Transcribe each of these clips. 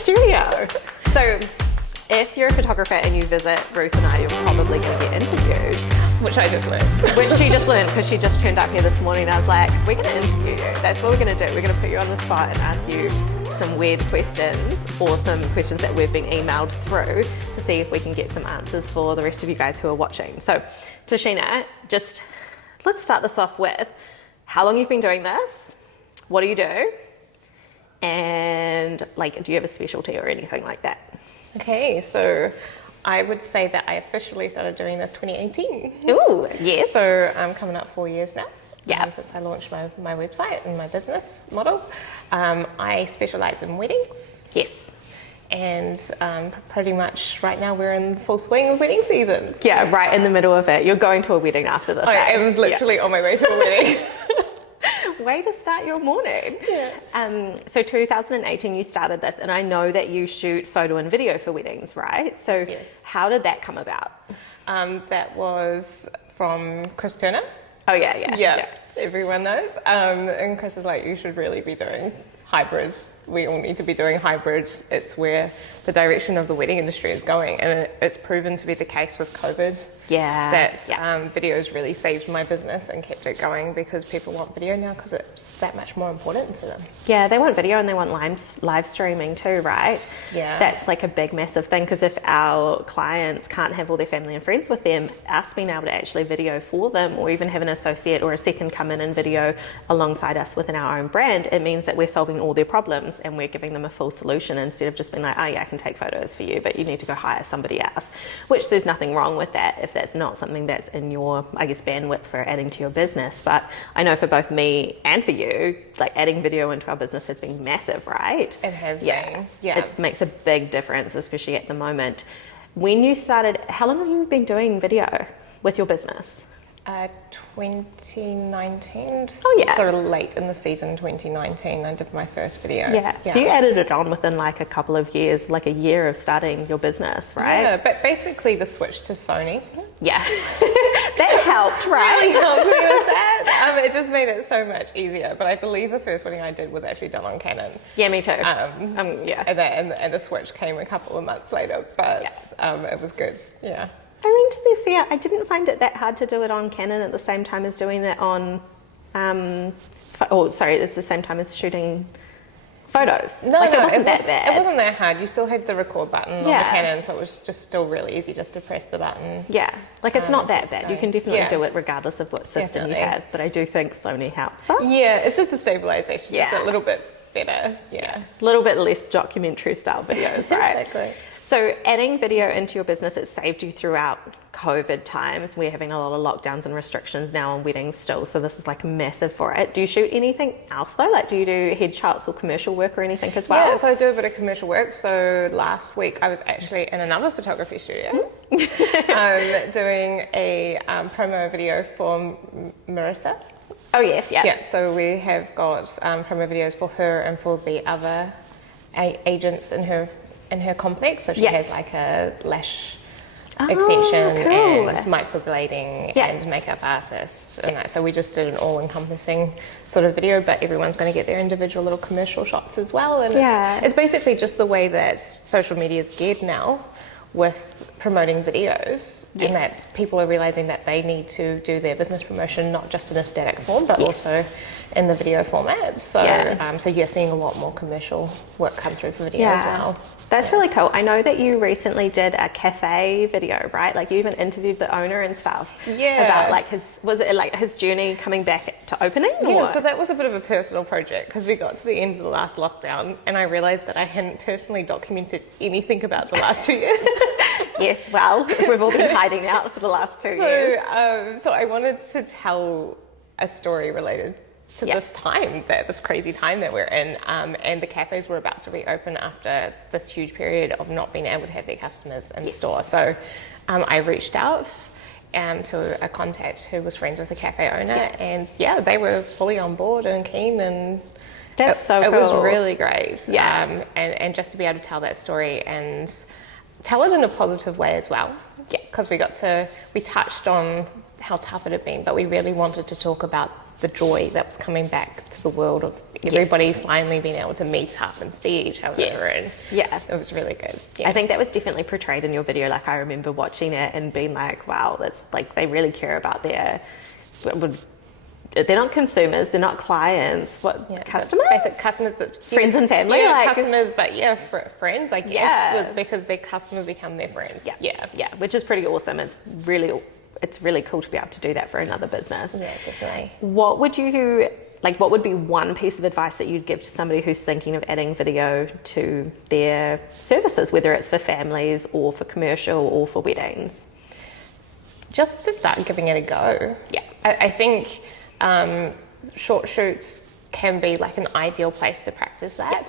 studio. So if you're a photographer and you visit Ruth and I, you're probably going to get interviewed. Which I just learned. Which she just learned because she just turned up here this morning. I was like, we're going to interview you. That's what we're going to do. We're going to put you on the spot and ask you some weird questions or some questions that we've been emailed through to see if we can get some answers for the rest of you guys who are watching. So Tashina, just let's start this off with how long you've been doing this, what do you do, and like, do you have a specialty or anything like that? Okay, so I would say that I officially started doing this 2018. Ooh, yes. So I'm coming up 4 years now. Yeah. Since I launched my website and my business model. I specialize in weddings. Yes. And pretty much right now we're in full swing of wedding season. Yeah, right in the middle of it. You're going to a wedding after this. I am literally on my way to a wedding. Way to start your morning. Yeah. So 2018 you started this, and I know that you shoot photo and video for weddings, right? So yes. How did that come about? That was from Chris Turner. Oh yeah. Everyone knows. And Chris is like, you should really be doing hybrids. We all need to be doing hybrids. It's where the direction of the wedding industry is going, and it's proven to be the case with COVID. Yeah. That videos really saved my business and kept it going because people want video now because it's that much more important to them. Yeah, they want video and they want live streaming too, right? Yeah. That's like a big, massive thing, because if our clients can't have all their family and friends with them, us being able to actually video for them, or even have an associate or a second come in and video alongside us within our own brand, it means that we're solving all their problems and we're giving them a full solution instead of just being like, oh yeah, I can take photos for you, but you need to go hire somebody else, which there's nothing wrong with that if that's not something that's in your, I guess, bandwidth for adding to your business. But I know for both me and for you, like adding video into our business has been massive, right? It has been. Yeah. It makes a big difference, especially at the moment. When you started, how long have you been doing video with your business? 2019. Oh yeah. Sort of late in the season, 2019, I did my first video. Yeah. So you added it on within like a couple of years, like a year of starting your business, right? Yeah, but basically the switch to Sony. Yeah. That helped, right? Really helped me with that. It just made it so much easier. But I believe the first wedding I did was actually done on Canon. Yeah, me too. Yeah. And the switch came a couple of months later, but it was good. Yeah. I mean, to be fair, I didn't find it that hard to do it on Canon at the same time as doing it on, it's the same time as shooting photos. No, it wasn't that bad. It wasn't that hard. You still had the record button on the Canon, so it was just still really easy just to press the button. Yeah, like it's not that bad. You can definitely do it regardless of what system you have, but I do think Sony helps us. Yeah, it's just the stabilization, just a little bit better. Yeah. A little bit less documentary style videos, right? Exactly. So adding video into your business, it saved you throughout COVID times. We're having a lot of lockdowns and restrictions now on weddings still, so this is like massive for it. Do you shoot anything else though? Like do you do headshots or commercial work or anything as well? Yeah, so I do a bit of commercial work. So last week I was actually in another photography studio doing a promo video for Marissa. Oh yes, yeah. Yeah, so we have got promo videos for her and for the other agents in her complex. So she has like a lash extension and microblading and makeup artists and that. So we just did an all-encompassing sort of video, but everyone's going to get their individual little commercial shots as well. And it's basically just the way that social media is geared now with promoting videos, and that people are realizing that they need to do their business promotion not just in a static form but also in the video format. So so you're seeing a lot more commercial work come through for video as well. That's really cool. I know that you recently did a cafe video, right? Like you even interviewed the owner and stuff. Yeah. About like his journey coming back to opening? Yeah, so that was a bit of a personal project because we got to the end of the last lockdown and I realised that I hadn't personally documented anything about the last 2 years. Yes, well, we've all been hiding out for the last 2 years. So I wanted to tell a story related to this crazy time that we're in, and the cafes were about to reopen after this huge period of not being able to have their customers in the store. So I reached out to a contact who was friends with the cafe owner, and they were fully on board and keen, and it was really great. And just to be able to tell that story and tell it in a positive way as well. Yeah, because we touched on how tough it had been, but we really wanted to talk about the joy that was coming back to the world of everybody finally being able to meet up and see each other. And it was really good. I think that was definitely portrayed in your video. Like, I remember watching it and being like, wow, that's like, they really care about they're not consumers, they're not clients, customers? Basic customers, friends and family. Customers, but friends, I guess, because their customers become their friends. Which is pretty awesome. It's really cool to be able to do that for another business. Yeah, definitely. What would be one piece of advice that you'd give to somebody who's thinking of adding video to their services, whether it's for families or for commercial or for weddings? Just to start giving it a go. Yeah. I think short shoots can be like an ideal place to practice that.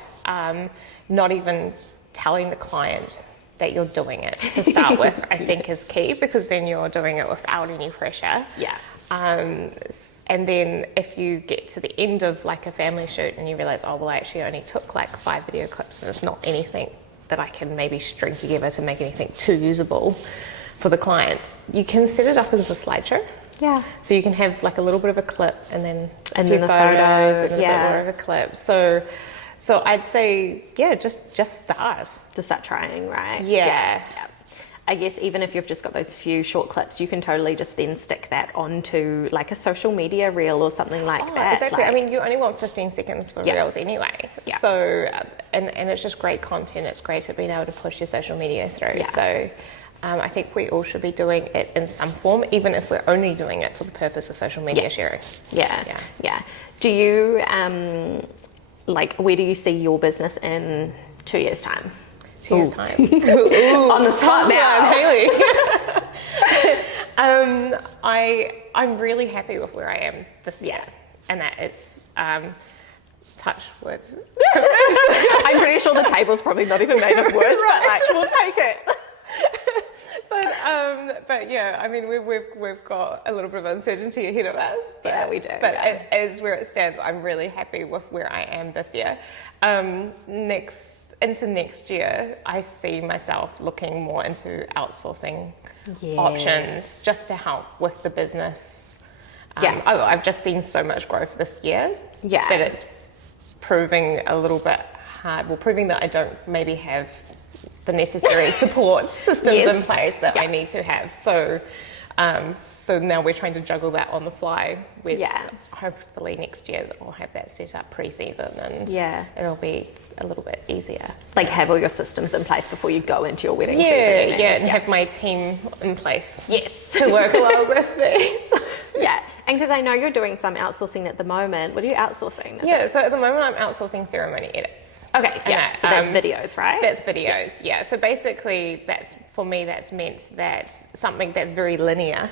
Not even telling the client that you're doing it to start with, I think is key, because then you're doing it without any pressure. Yeah. And then if you get to the end of like a family shoot and you realize, oh, well, I actually only took like 5 video clips and it's not anything that I can maybe string together to make anything too usable for the client, you can set it up as a slideshow. Yeah. So you can have like a little bit of a clip and then a few photos and a bit more of a clip. So I'd say, just start. To start trying, right? Yeah. I guess even if you've just got those few short clips, you can totally just then stick that onto like a social media reel or something like that. Exactly. I mean, you only want 15 seconds for reels anyway. Yeah. So, and it's just great content. It's great at being able to push your social media through. Yeah. So I think we all should be doing it in some form, even if we're only doing it for the purpose of social media sharing. Yeah. Do you, where do you see your business in 2 years' time? 2 years' time. On the spot now. Haley. I'm really happy with where I am this year. And that it's, touch wood. I'm pretty sure the table's probably not even made of wood, but we'll take it. But yeah, I mean, we've got a little bit of uncertainty ahead of us. But, yeah, we do. But as where it stands, I'm really happy with where I am this year. Into next year, I see myself looking more into outsourcing options just to help with the business. I've just seen so much growth this year that it's proving a little bit hard. Well, proving that I don't maybe have the necessary support systems in place that I need to have. So now we're trying to juggle that on the fly with hopefully next year I'll have that set up pre-season and it'll be a little bit easier. Like have all your systems in place before you go into your wedding season. And have my team in place to work along with me. And because I know you're doing some outsourcing at the moment. What are you outsourcing? So at the moment I'm outsourcing ceremony edits. Okay, so that's videos, right? That's videos, So basically that's meant that something that's very linear,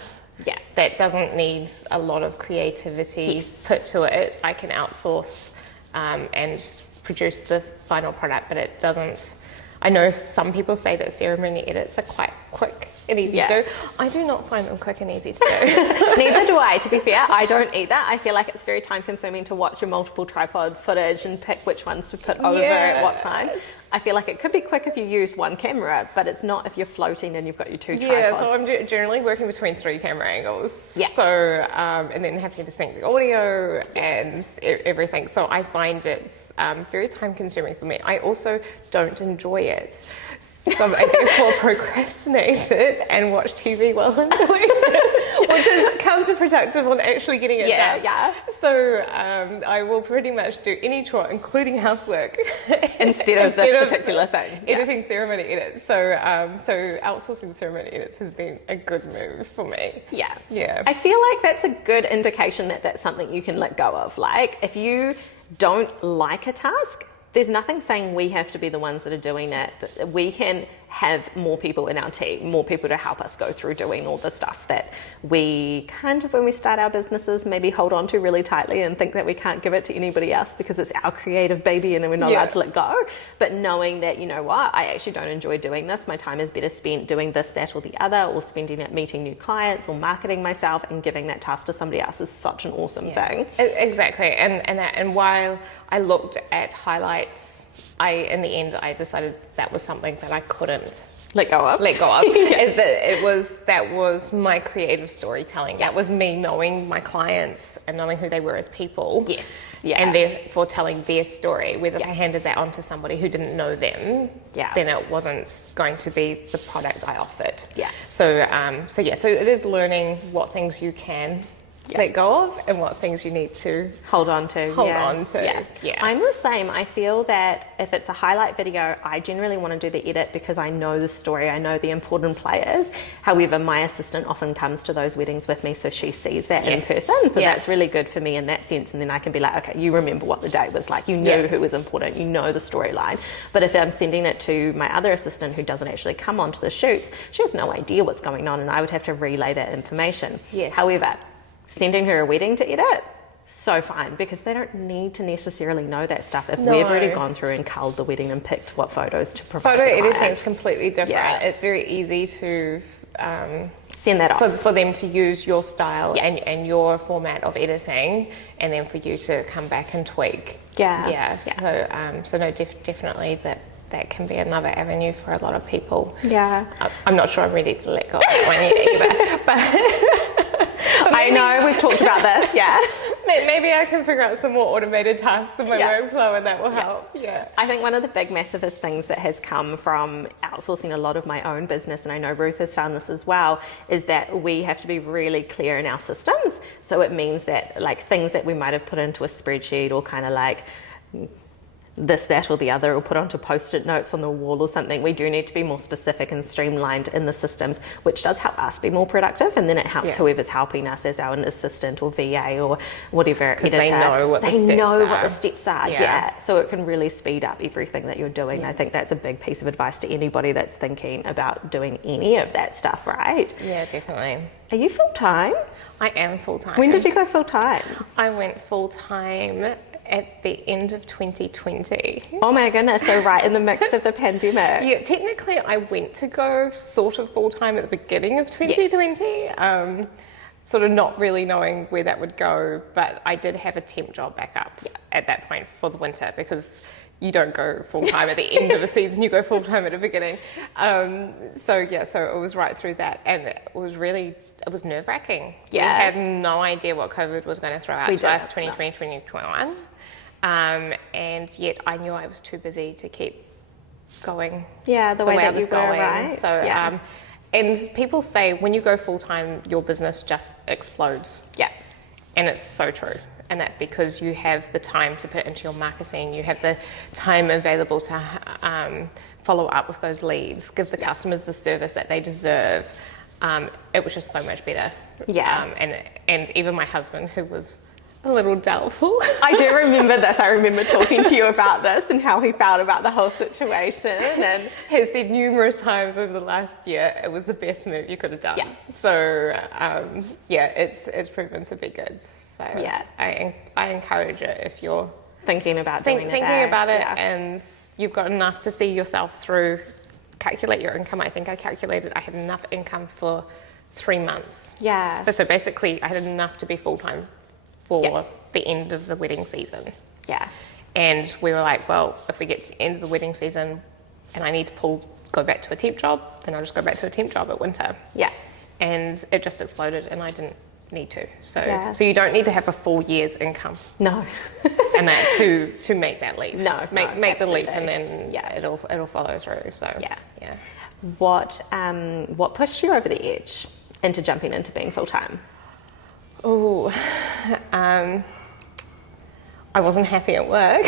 that doesn't need a lot of creativity put to it, I can outsource and produce the final product, but it doesn't. I know some people say that ceremony edits are quite quick and easy to do. I do not find them quick and easy to do. Neither do I, to be fair. I don't either. I feel like it's very time consuming to watch your multiple tripod footage and pick which ones to put over at what time. I feel like it could be quick if you used one camera, but it's not if you're floating and you've got your 2 tripods. Yeah, so I'm generally working between 3 camera angles. Yeah. So, and then having to sync the audio and everything. So I find it's very time consuming for me. I also don't enjoy it. So I therefore procrastinate it and watch TV while I'm doing it, which is counterproductive on actually getting it done. So I will pretty much do any chore, including housework, instead of this particular thing. Editing ceremony edits. So outsourcing ceremony edits has been a good move for me. Yeah. I feel like that's a good indication that that's something you can let go of. Like if you don't like a task, there's nothing saying we have to be the ones that are doing it. We can have more people in our team, more people to help us go through doing all the stuff that we kind of, when we start our businesses, maybe hold on to really tightly and think that we can't give it to anybody else because it's our creative baby and we're not allowed to let go. But knowing that, you know what, I actually don't enjoy doing this. My time is better spent doing this, that, or the other, or spending it meeting new clients or marketing myself, and giving that task to somebody else is such an awesome thing. Exactly. And while I looked at highlights in the end, I decided that was something that I couldn't let go of. That was my creative storytelling. That was me knowing my clients and knowing who they were as people. Yes. Yeah. And therefore telling their story. Whereas if I handed that on to somebody who didn't know them, then it wasn't going to be the product I offered. Yeah. So it is learning what things you can let go of and what things you need to hold on to. Yeah. I'm the same. I feel that if it's a highlight video, I generally want to do the edit because I know the story, I know the important players. However, my assistant often comes to those weddings with me, so she sees that in person. So that's really good for me in that sense. And then I can be like, okay, you remember what the day was like, you knew who was important, you know the storyline. But if I'm sending it to my other assistant who doesn't actually come onto the shoots, she has no idea what's going on, and I would have to relay that information. Yes. However, sending her a wedding to edit, so fine, because they don't need to necessarily know that stuff if we've already gone through and culled the wedding and picked what photos to provide. Photo editing is completely different. Yeah. It's very easy to send that off for them to use your style and your format of editing, and then for you to come back and tweak. So no, definitely that can be another avenue for a lot of people. I'm not sure I'm ready to let go of that one yet either, but I know, we've talked about this, Maybe I can figure out some more automated tasks in my workflow, and that will help. I think one of the big massivest things that has come from outsourcing a lot of my own business, and I know Ruth has found this as well, is that we have to be really clear in our systems. So it means that like things that we might have put into a spreadsheet or kind of like this, that, or the other, or put onto post-it notes on the wall or something, we do need to be more specific and streamlined in the systems, which does help us be more productive, and then it helps whoever's helping us as our assistant or VA or whatever editor. They know what the steps are. So it can really speed up everything that you're doing. I think that's a big piece of advice to anybody that's thinking about doing any of that stuff, right? Yeah, definitely. Are you full-time? I am full-time. When did you go full-time? I went full-time at the end of 2020. Oh my goodness, so right in the midst of the pandemic. Yeah, technically I went to go sort of full-time at the beginning of 2020, sort of not really knowing where that would go, but I did have a temp job back up at that point for the winter, because you don't go full-time at the end of a season, you go full-time at the beginning. So it was right through that, and it was nerve-wracking. We had no idea what COVID was going to throw out to us 2020, 2021. And yet I knew I was too busy to keep going the way I was going. Right? So, and people say when you go full-time, your business just explodes. Yeah. And it's so true. And that because you have the time to put into your marketing, you have the time available to follow up with those leads, give the customers the service that they deserve. It was just so much better. And even my husband, who was a little doubtful. I do remember this. I remember talking to you about this and how he felt about the whole situation. And has said numerous times over the last year, it was the best move you could have done. Yeah. So, it's proven to be good. So I encourage it if you're thinking about doing it. Thinking about it, and you've got enough to see yourself through. Calculate your income. I think I calculated I had enough income for 3 months. Yeah. So basically, I had enough to be full-time for the end of the wedding season. Yeah. And we were like, well, if we get to the end of the wedding season and I need to go back to a temp job, then I'll just go back to a temp job at winter. Yeah. And it just exploded, and I didn't need to. So you don't need to have a full year's income. No. And that to make that leap. Make the leap, and then it'll follow through. So yeah. What pushed you over the edge into jumping into being full-time? Oh, I wasn't happy at work.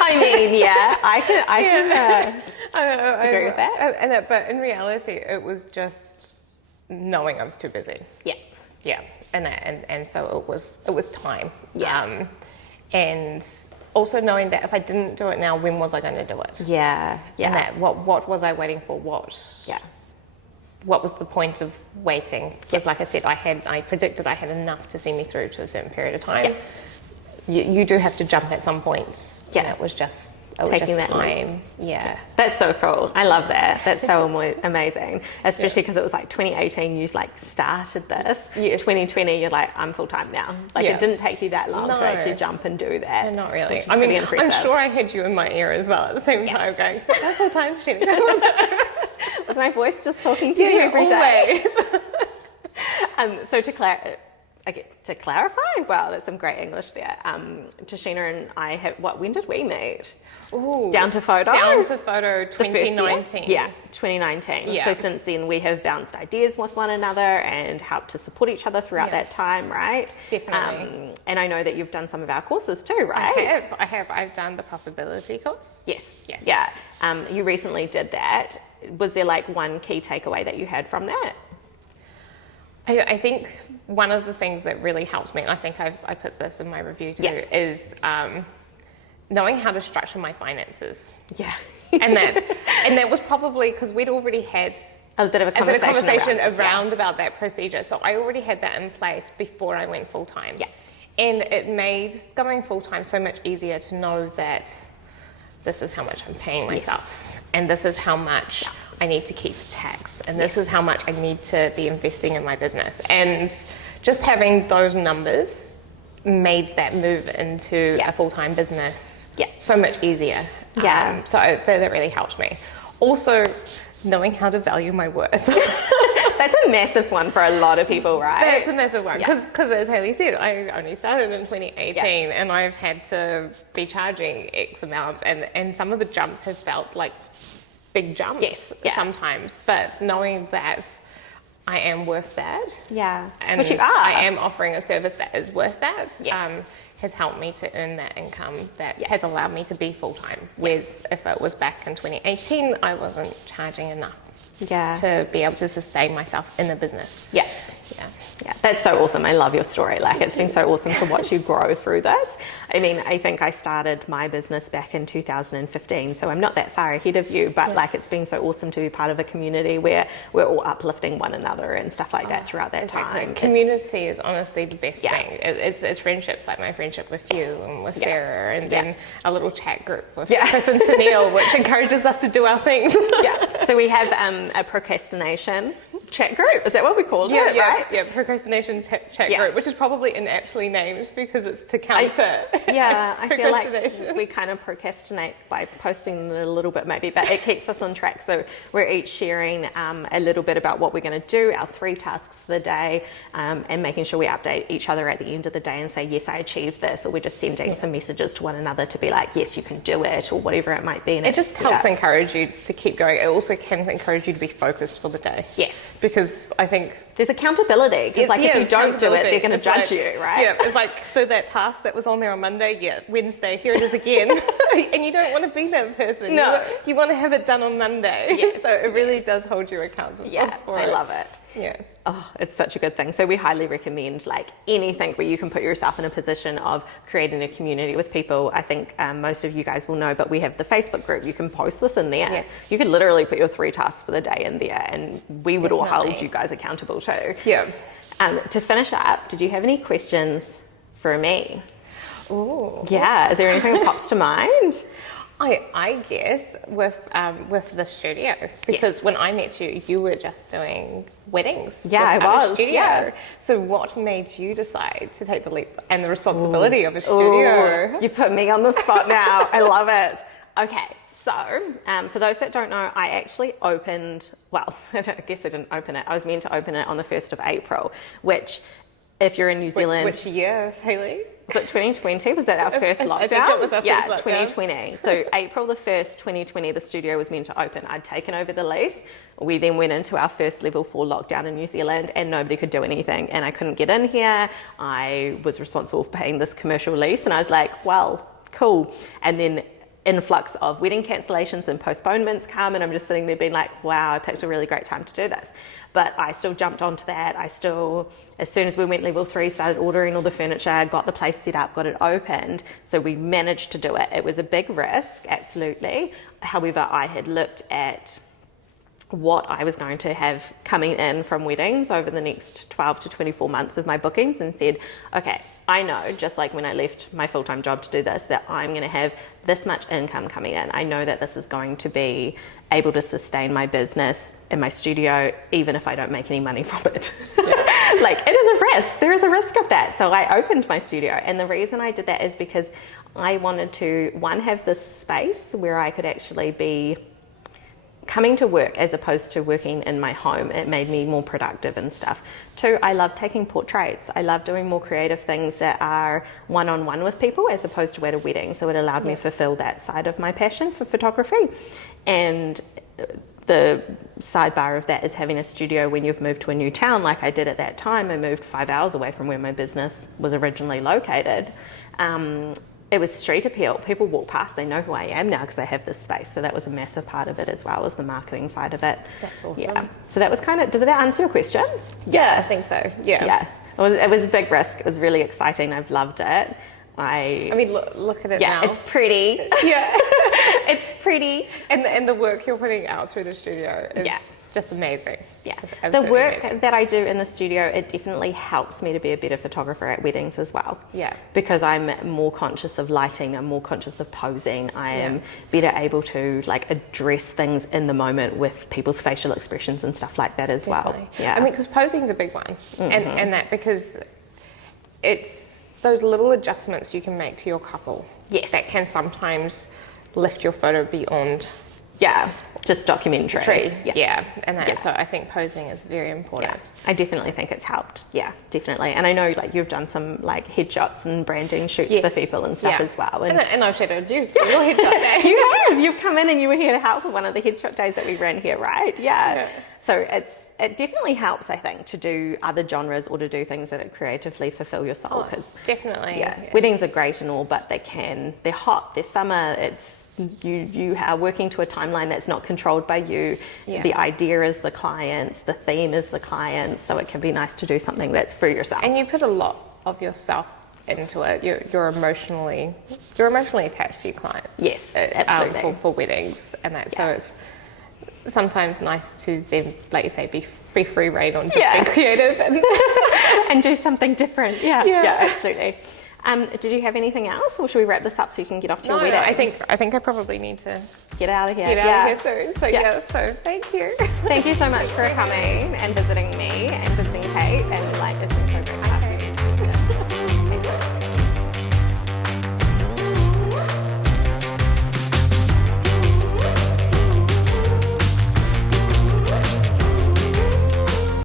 I mean, I can agree with that. But in reality, it was just knowing I was too busy. Yeah, and so it was time. Yeah, and also knowing that if I didn't do it now, when was I going to do it? Yeah. And that what was I waiting for? What was the point of waiting? Because like I said, I predicted I had enough to see me through to a certain period of time. You do have to jump at some point. Yeah. And it was just taking just that leap. time. Yeah. That's so cool. I love that. That's so amazing. Especially because it was like 2018, you like started this. Yes. 2020, you're like, I'm full time now. Like it didn't take you that long to actually jump and do that. No, not really. I mean, I'm sure I had you in my ear as well at the same time going, go full time, Tashina. Was my voice just talking to you every day? So to clarify, wow, that's some great English there. Tashina and I when did we meet? Ooh, Down to Photo? Down to Photo 2019. Yeah, 2019. Yeah. So since then we have bounced ideas with one another and helped to support each other throughout that time, right? Definitely. And I know that you've done some of our courses too, right? I have. I've done the profitability course. Yes. Yes. Yeah. You recently did that. Was there like one key takeaway that you had from that? I think one of the things that really helps me, and I think I put this in my review too, is knowing how to structure my finances. Yeah. and that was probably because we'd already had a bit of a conversation around about that procedure. So I already had that in place before I went full time. Yeah. And it made going full time so much easier to know that this is how much I'm paying myself, and this is how much I need to keep for tax, and this is how much I need to be investing in my business. And just having those numbers made that move into a full-time business so much easier. Yeah. So that really helped me. Also, knowing how to value my worth. That's a massive one for a lot of people, right? That's a massive one. Because as Hayley said, I only started in 2018 and I've had to be charging X amount, and some of the jumps have felt like big jumps sometimes, but knowing that I am worth that, and which you are. I am offering a service that is worth that, has helped me to earn that income that has allowed me to be full-time, whereas if it was back in 2018 I wasn't charging enough to be able to sustain myself in the business. Yeah, that's so awesome. I love your story. Like, it's been so awesome to watch you grow through this. I mean, I think I started my business back in 2015, so I'm not that far ahead of you, but like, it's been so awesome to be part of a community where we're all uplifting one another and stuff like that throughout that time. Community is honestly the best thing. It's friendships, like my friendship with you and with Sarah, and then a little chat group with Chris and Tennille, which encourages us to do our things. So we have a procrastination chat group. Is that what we called it, right? Yeah, procrastination chat group, which is probably inaptly named because it's to counter I feel like we kind of procrastinate by posting it a little bit maybe, but it keeps us on track. So we're each sharing a little bit about what we're going to do, our 3 tasks for the day, and making sure we update each other at the end of the day and say, yes, I achieved this, or we're just sending some messages to one another to be like, yes, you can do it, or whatever it might be. And it just helps encourage you to keep going. It also can encourage you to be focused for the day. Yes. Because I think there's accountability, because if you don't do it, they're going to judge you, right? Yeah, it's like, so that task that was on there on Monday, Wednesday, here it is again. And you don't want to be that person. No. You want to have it done on Monday. Yes. So it really does hold you accountable. Yeah, I love it. Yeah. Oh, it's such a good thing. So we highly recommend like anything where you can put yourself in a position of creating a community with people. I think most of you guys will know, but we have the Facebook group. You can post this in there. Yes. You could literally put your 3 tasks for the day in there, and we would all hold you guys accountable too. Yeah. To finish up, did you have any questions for me? Ooh. Yeah. Is there anything that pops to mind? I guess with the studio, because when I met you, you were just doing weddings. Yeah, I was. Studio. Yeah. So what made you decide to take the leap and the responsibility of a studio? You put me on the spot now. I love it. Okay, so for those that don't know, I actually opened, well, I guess I didn't open it. I was meant to open it on the 1st of April, which if you're in New Zealand... Which year, Hayley? Was it 2020? Was that our first lockdown? I think it was our first lockdown. 2020. So April the 1st, 2020, the studio was meant to open. I'd taken over the lease. We then went into our first level 4 lockdown in New Zealand, and nobody could do anything. And I couldn't get in here. I was responsible for paying this commercial lease, and I was like, well, cool. And then influx of wedding cancellations and postponements come, and I'm just sitting there being like, wow, I picked a really great time to do this. But I still jumped onto that. I still, as soon as we went level 3, started ordering all the furniture, got the place set up, got it opened. So we managed to do it. It was a big risk, absolutely. However, I had looked at what I was going to have coming in from weddings over the next 12 to 24 months of my bookings, and said, okay, I know, just like when I left my full-time job to do this, that I'm going to have this much income coming in. I know that this is going to be able to sustain my business in my studio, even if I don't make any money from it. Yeah. Like, it is a risk. There is a risk of that. So I opened my studio. And the reason I did that is because I wanted to, one, have this space where I could actually be coming to work as opposed to working in my home. It made me more productive and stuff. Two, I love taking portraits. I love doing more creative things that are one-on-one with people as opposed to at a wedding. So it allowed me to fulfill that side of my passion for photography. And the sidebar of that is having a studio when you've moved to a new town, like I did at that time. I moved 5 hours away from where my business was originally located. It was street appeal. People walk past, they know who I am now because I have this space. So that was a massive part of it, as well as the marketing side of it. That's awesome. Yeah. So that was kind of, did that answer your question? Yeah, I think so. Yeah. Yeah. It was a big risk. It was really exciting. I've loved it. I mean, look at it now. Yeah, it's pretty. Yeah. It's pretty. And the work you're putting out through the studio is just amazing. Yeah. The work that I do in the studio, it definitely helps me to be a better photographer at weddings as well. Yeah. Because I'm more conscious of lighting, I'm more conscious of posing, I am better able to like address things in the moment with people's facial expressions and stuff like that as well. Yeah. I mean, because posing is a big one. And that because it's those little adjustments you can make to your couple. Yes. That can sometimes lift your photo beyond just documentary. Yeah. And that, so I think posing is very important. Yeah. I definitely think it's helped. Yeah, definitely. And I know like you've done some like headshots and branding shoots for people and stuff as well. And I've shadowed you for your headshot day. You have. You've come in and you were here to help for one of the headshot days that we ran here, right? Yeah. So it definitely helps, I think, to do other genres or to do things that creatively fulfill your soul. Because definitely. Weddings are great and all, but they're hot, they're summer, you are working to a timeline that's not controlled by you. The idea is the client's, the theme is the client's, so it can be nice to do something that's for yourself. And you put a lot of yourself into it. You're emotionally attached to your clients. Yes, absolutely. For weddings and that. So it's sometimes nice to then, like you say, be free rein on just being creative and do something different. Yeah, absolutely. Did you have anything else, or should we wrap this up so you can get off to your wedding? No, I think I probably need to get out of here. Soon. So so thank you. Thank you so much for coming and visiting me and visiting Kate, and like it's been so great.